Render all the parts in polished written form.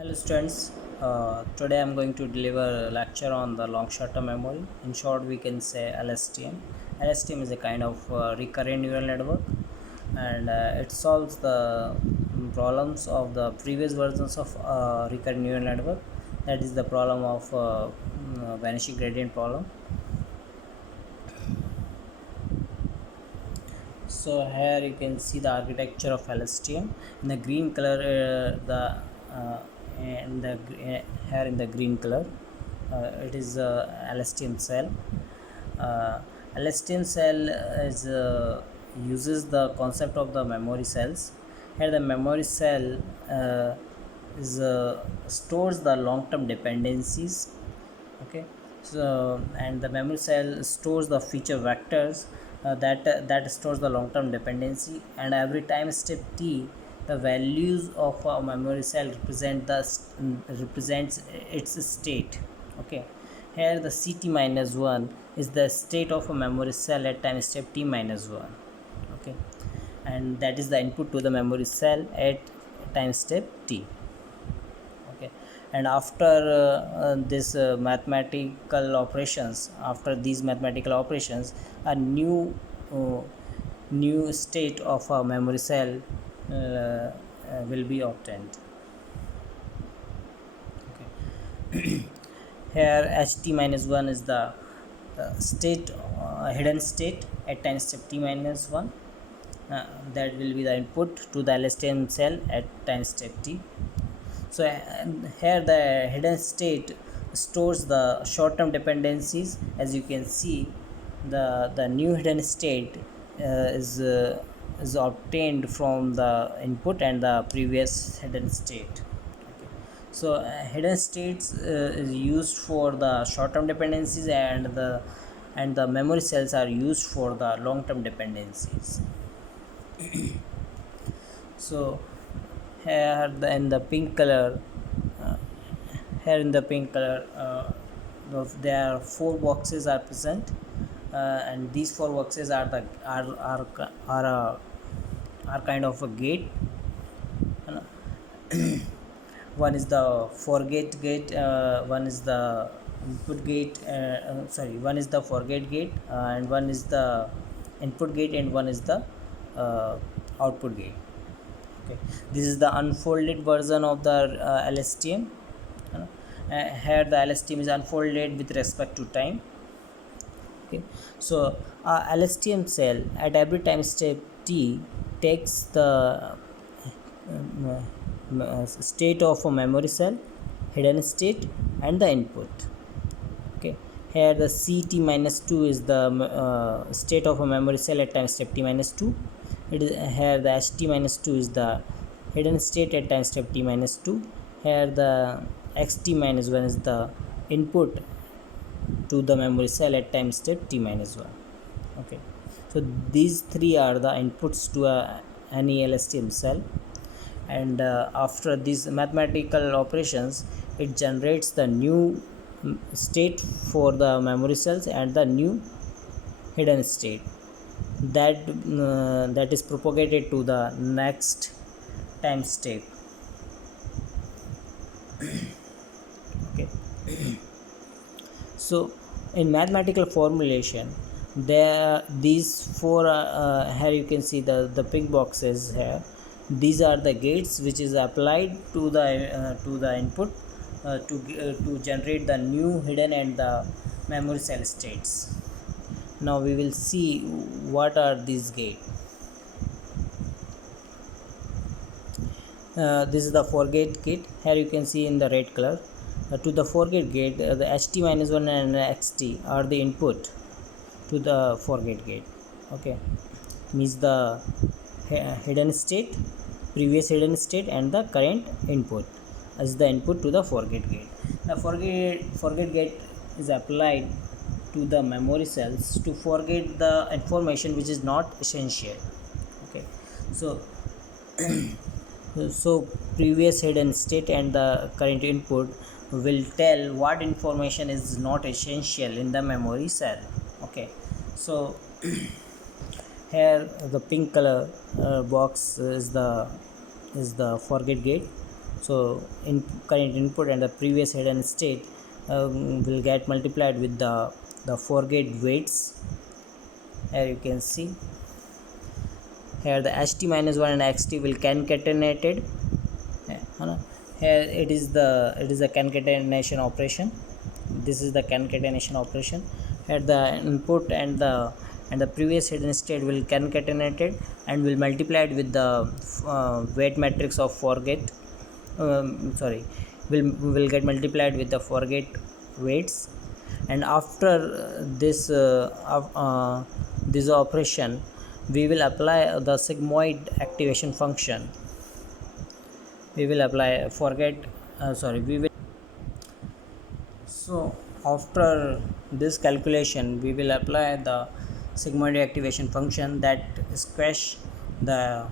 Hello students, today I am going to deliver a lecture on the long short-term memory. In short, we can say LSTM. LSTM is a kind of recurrent neural network, and it solves the problems of the previous versions of recurrent neural network. That is the problem of vanishing gradient problem. So here you can see the architecture of LSTM. In the green color, here in the green color, it is LSTM cell. Uh, LSTM cell is uses the concept of the memory cells. Here the memory cell is stores the long-term dependencies. Okay, so and the memory cell stores the feature vectors that stores the long-term dependency, and every time step t the values of a memory cell represents its state. Okay, here the ct minus 1 is the state of a memory cell at time step t minus 1. Okay, and that is the input to the memory cell at time step t. Okay, and after this mathematical operations, after these mathematical operations, a uh, new state of a memory cell will be obtained. Okay. Here ht minus 1 is the state hidden state at time step t minus 1. That will be the input to the LSTM cell at time step t. So here the hidden state stores the short-term dependencies. As you can see, the new hidden state is obtained from the input and the previous hidden state. Okay. So hidden states is used for the short-term dependencies, and the memory cells are used for the long-term dependencies. So here in the pink color, uh, here in the pink color, there are four boxes are present, and these four boxes are the are kind of a gate. One is the forget gate, one is the input gate, one is the forget gate, and one is the input gate, and one is the output gate. Okay, this is the unfolded version of the LSTM. Here the LSTM is unfolded with respect to time. Okay, so LSTM cell at every time step t takes the state of a memory cell, hidden state, and the input. Okay, here the ct minus 2 is the state of a memory cell at time step t minus 2. It is here the ht minus 2 is the hidden state at time step t minus 2. Here the xt minus 1 is the input to the memory cell at time step t minus 1. Okay, so these three are the inputs to any LSTM cell, and after these mathematical operations, it generates the new state for the memory cells and the new hidden state that is propagated to the next time step. Okay, so in mathematical formulation, there these four here you can see the pink boxes here. These are the gates which is applied to the input to generate the new hidden and the memory cell states. Now we will see what are these gates. This is the forget gate. Here you can see in the red color. To the forget gate, the ht minus 1 and xt are the input to the forget gate. Okay, means the hidden state, previous hidden state, and the current input as the input to the forget gate. The forget gate is applied to the memory cells to forget the information which is not essential. Okay, so so previous hidden state and the current input will tell what information is not essential in the memory cell. Okay, so here the pink color box is the forget gate. So in current input and the previous hidden state will get multiplied with the 4 gate weights. Here you can see, here the ht minus 1 and xt will concatenated. Here it is a concatenation operation. This is the concatenation operation. Here the input and the previous hidden state will concatenated and will multiplied with the weight matrix of 4 gate. Sorry, will get multiplied with the 4 gate weights. And after this operation, we will apply the sigmoid activation function. We will apply forget sorry we will So after this calculation, we will apply the sigmoid activation function that squash the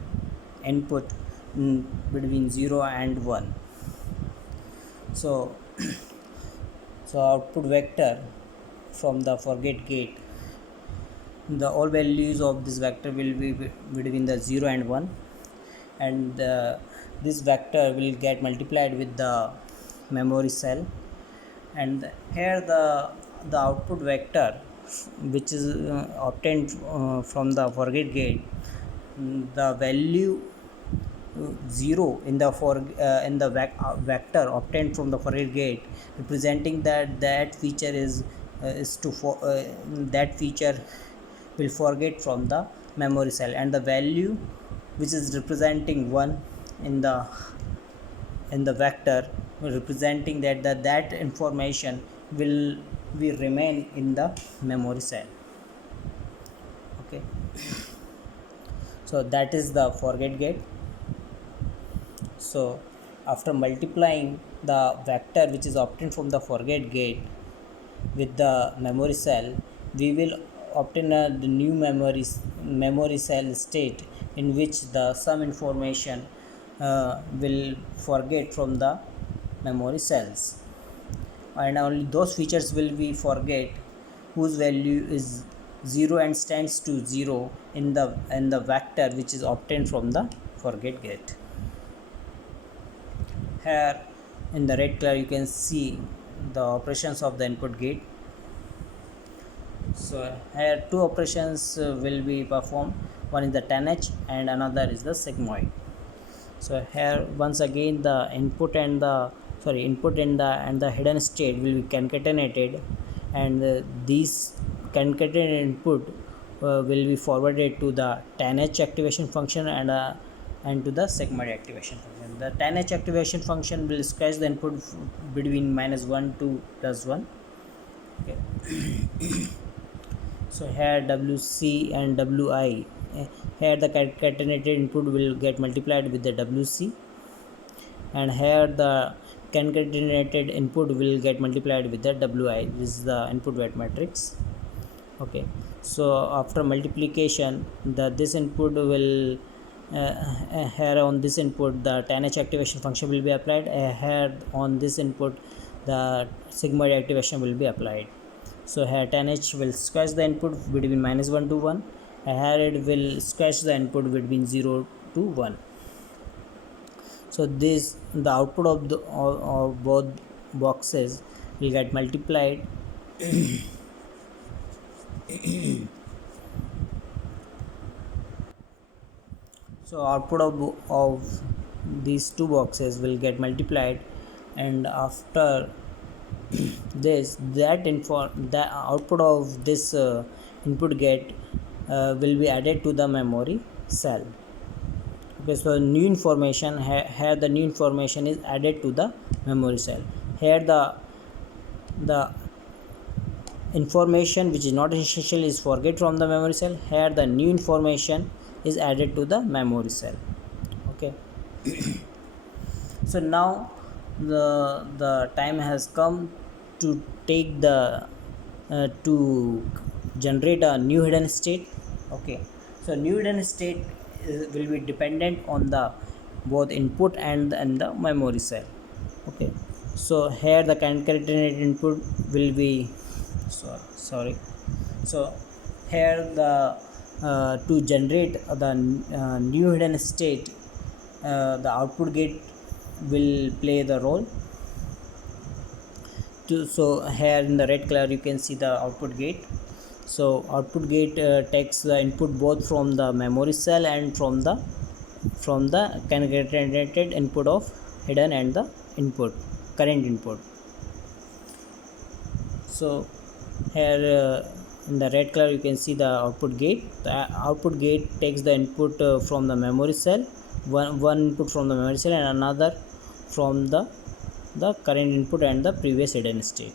input between 0 and 1. So so output vector from the forget gate, the all values of this vector will be between the 0 and 1, and this vector will get multiplied with the memory cell. And here the output vector which is obtained from the forget gate, the value 0 in the vector obtained from the forget gate, representing that feature that feature will forget from the memory cell, and the value which is representing 1 in the vector representing that information will remain in the memory cell. Okay, so that is the forget gate. So after multiplying the vector which is obtained from the forget gate with the memory cell, we will obtain the new memory cell state in which the some information will forget from the memory cells, and only those features will be forget whose value is 0 and stands to 0 in the vector which is obtained from the forget gate. Here in the red color you can see the operations of the input gate. So here two operations will be performed. One is the 10H and another is the sigmoid. So here once again the input and the hidden state will be concatenated, and these concatenated input will be forwarded to the 10H activation function and to the sigmoid activation function. The 10H activation function will scratch the input between -1 to +1. Okay. So here WC and WI, here the concatenated input will get multiplied with the WC, and here the concatenated input will get multiplied with the WI. This is the input weight matrix. Okay, so after multiplication, this input will here on this input the 10H activation function will be applied. Here on this input the sigmoid activation will be applied. So here 10H will scratch the input between -1 to 1, and here it will scratch the input between 0 to 1. So the output of both boxes will get multiplied so output of these two boxes will get multiplied, and after this the output of this input gate will be added to the memory cell. Okay, so new information here the new information is added to the memory cell. Here the information which is not essential is forget from the memory cell. Here the new information is added to the memory cell. Okay. So now the time has come to take the to generate a new hidden state. Okay, so new hidden state will be dependent on the both input and the memory cell. Okay, so here the concatenated input will be so here the to generate the new hidden state, the output gate will play the role. So here in the red color you can see the output gate. So output gate takes the input both from the memory cell and from the concatenated input of hidden and the input current input. So here in the red color you can see the output gate. The output gate takes the input from the memory cell, one input from the memory cell and another from the current input and the previous hidden state.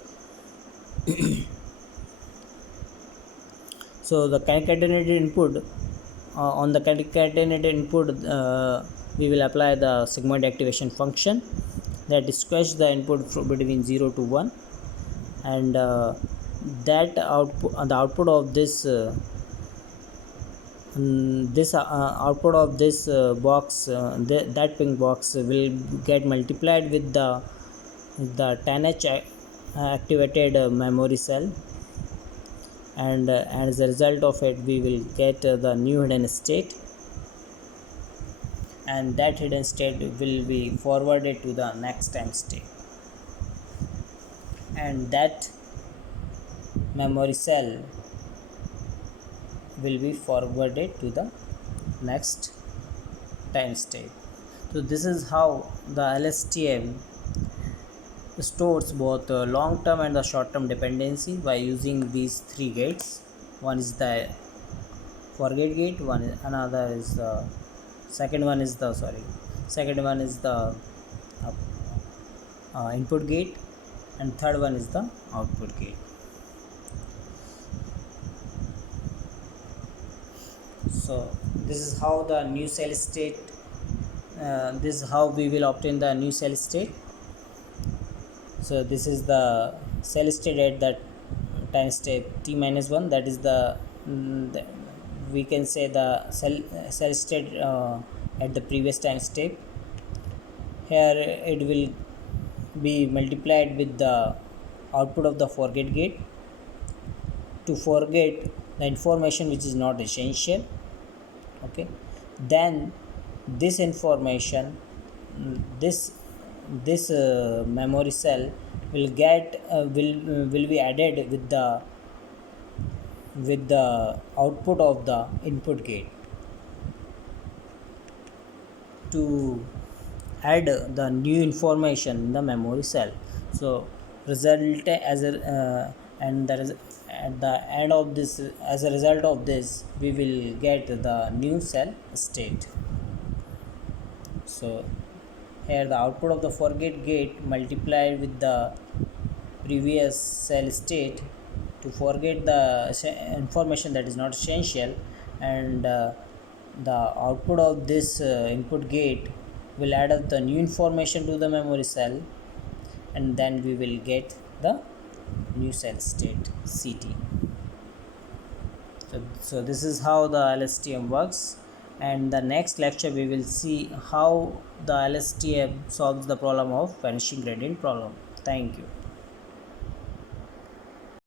So the concatenated input, on the concatenated input we will apply the sigmoid activation function that squash the input between 0 to 1, and that output, the output of this output of this box, that pink box will get multiplied with the 10H activated memory cell, and as a result of it we will get the new hidden state, and that hidden state will be forwarded to the next time state, and that memory cell will be forwarded to the next time state. So this is how the LSTM stores both long term and the short term dependency by using these three gates. One is the forget gate, another is the second one is the input gate, and third one is the output gate. So this is how the new cell state, this is how we will obtain the new cell state. So this is the cell state at that time step t-1, that is we can say the cell state at the previous time step. Here it will be multiplied with the output of the forget gate to forget the information which is not essential. Okay, then this information, this memory cell will get will be added with the output of the input gate to add the new information in the memory cell. So result as a and there is at the end of this, as a result of this we will get the new cell state. So here the output of the forget gate multiplied with the previous cell state to forget the information that is not essential, and the output of this input gate will add up the new information to the memory cell, and then we will get the new cell state CT. So this is how the LSTM works, and the next lecture we will see how the LSTM solves the problem of vanishing gradient problem. Thank you.